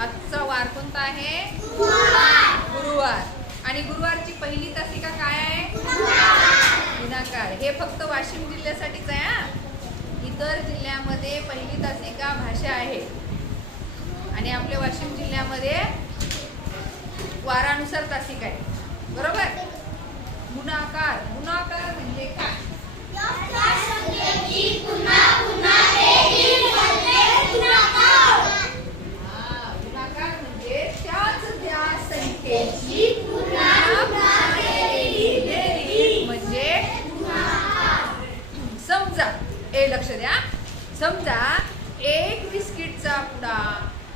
आजचा वार कोणता आहे? गुरुवार. आणि गुरुवारची पहिली तासिका काय आहे? गुणाकार. हे फक्त वाशिम जिल्ह्यासाठीच आहे हा? इतर जिल्ह्यामध्ये पहिली तासिका भाषा आहे. आणि आपल्या वाशिम जिल्ह्यामध्ये वारानुसार तासिका आहे. बरोबर? गुणाकार. गुणाकार म्हणजे काय? समजा एक बिस्किटचा पुडा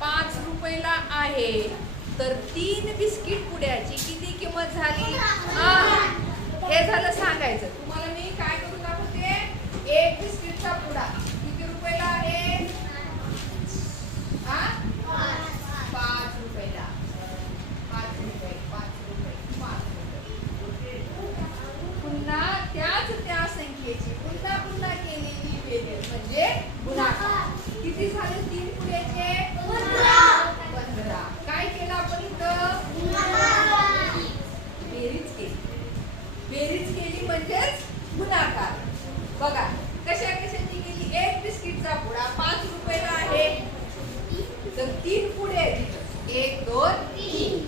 पाच रुपयाला आहे तर तीन बिस्किट पुड्याची किती किंमत झाली? हे झालं सांगायचं. तुम्हाला मी काय करून दाखवते? एक बिस्किटचा पुडा. किती रुपयाला आहे? हा पाच रुपयाला पाच रुपये पाच रुपये पाच रुपये पुन्हा त्याच त्या संख्येची पुन्हा पुन्हा केलेली बेरीज म्हणजे गुणाकार किती झाले तीन पुढ्याचे पंधरा काय केलं आपण इथं बेरीज केली बेरीज केली म्हणजेच गुणाकार बघा कशा कशाची केली एक बिस्किटचा पुडा पाच रुपयाला आहे तर तीन पुढे आहेत इथं. एक दोन तीन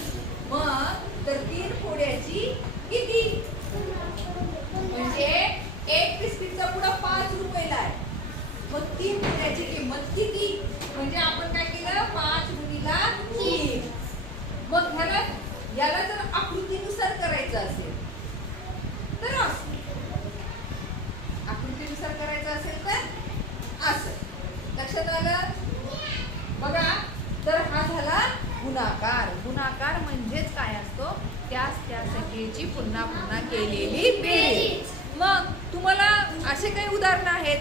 मग तर तीन पुड्याची किती म्हणजे एक बिस्किटचा पुडा पाच रुपयाला आहे मग तीन पुड्याची किंमत किती म्हणजे आपण काय केलं पाच गुणीला तीन मग ह्याला याला जर आकृतीनुसार करायचं असेल तर असं आकृतीनुसार करायचं असेल तर असं लक्षात आलं बघा तर हा झाला गुणाकार. गुणाकार म्हणजेच काय असतो? त्याच त्या संख्येची पुन्हा पुन्हा केलेली बेरीज. मग तुम्हाला असे काही उदाहरणं आहेत?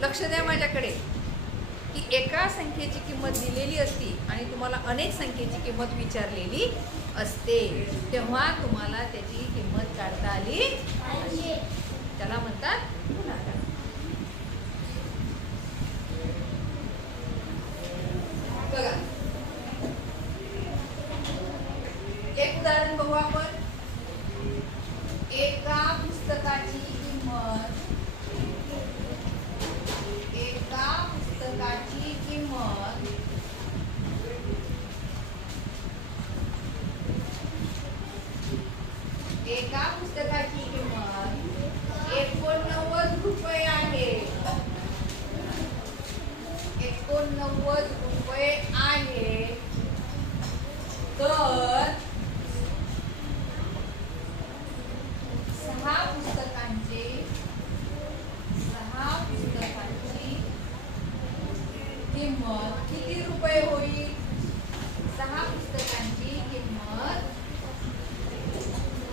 लक्ष द्या माझ्याकडे. की एका संख्येची किंमत दिलेली असती आणि तुम्हाला अनेक संख्येची किंमत विचारलेली असते. तेव्हा तुम्हाला त्याची किंमत काढता आली करू आपण एका पुस्तकाची किंमत एका पुस्तकाची किंमत एका पुस्तकाची किंमत एकोणनव्वद रुपये आहे. एकोणनव्वद रुपये आहे. तर सहा पुस्तकांचे सहा पुस्तकांची किंमत किती रुपये होईल सहा पुस्तकांची किंमत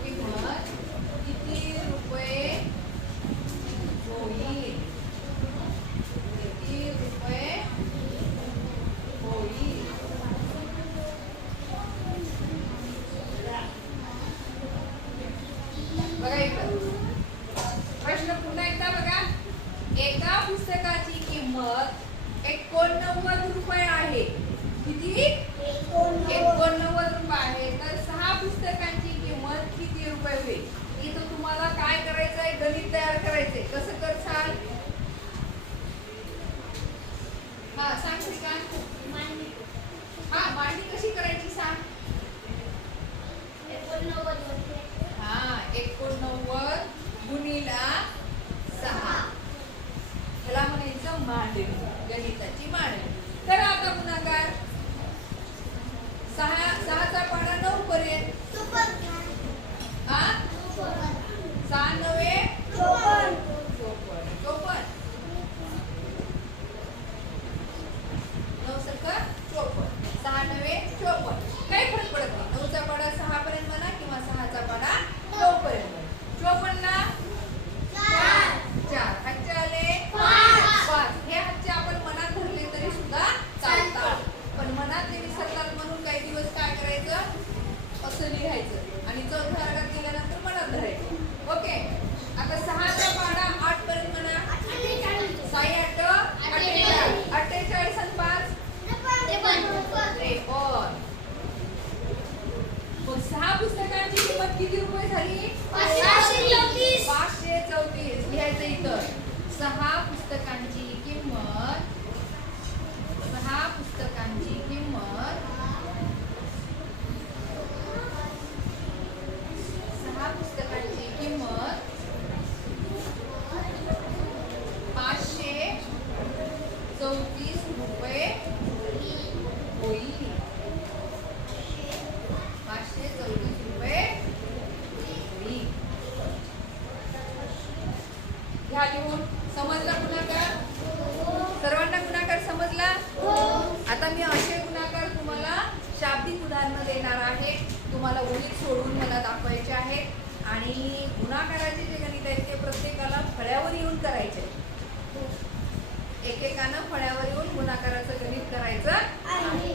किंमत किती रुपये होईल किती रुपये होईल बघा इकडं प्रश्न पुन्हा एकदा बघा एका पुस्तकाची किंमत एकोणनव्वद रुपये आहे किती एकोणनव्वद रुपये आहे तर सहा पुस्तकांची किंमत किती रुपये होईल इथं तुम्हाला काय करायचं आहे गणित तयार करायचंय कसं करसाल हा? सांग श्रीकांत मांडणी कशी करायची सांग एकोणनव्वद गुणीला सहा ह्याला म्हणायचं मांडणी गणिताची मांडणी तर आता गुणाकार सहा सहाचा पाडा नऊ पर्यंत हा सहा नव्हे चोपन्न चोपन्न नऊ सका चोपन्न सहा नव्हे चोपन्न काही फरक पडत नाही नऊचा पाडा सहा पर्यंत म्हणा किंवा सहाचा पाडा नऊ पर्यंत म्हणा चोपन्नला चार हातचे आले पाच हे हातचे आपण मनात धरले तरी सुद्धा चालतात पण मनात ते विसरतात म्हणून काही दिवस काय करायचं असं लिहायचं आणि चौथ्या वर्गात गेल्यानंतर मनात धरायचं ओके आता सहाचा पाडा आठ पर्यंत म्हणा साई आठ अठ्ठेचाळीस अठ्ठेचाळीस आणि पाच त्रेपन्न मग सहा पुस्तकांची किंमत किती रुपये झाली पाचशे चौतीस. पाचशे चौतीस लिहायचं इथं सहा पुस्तक पुस्तकांची किंमत सहा पुस्तकांची किंमत सहा पुस्तकांची किंमत पाचशे चौतीस रुपये होईल पाचशे चौतीस रुपये होईल घ्या लिहून समजला गुणाकार सर्वांना गुणाकार समजला आता मी असे गुणाकार तुम्हाला शाब्दिक उदाहरणं देणार आहे तुम्हाला ओळीत सोडून मला दाखवायचे आहेत आणि गुणाकाराचे जे गणित आहेत ते प्रत्येकाला फळ्यावर येऊन करायचे हो. एकेकानं फळ्यावर येऊन गुणाकाराचं गणित करायचं आहे.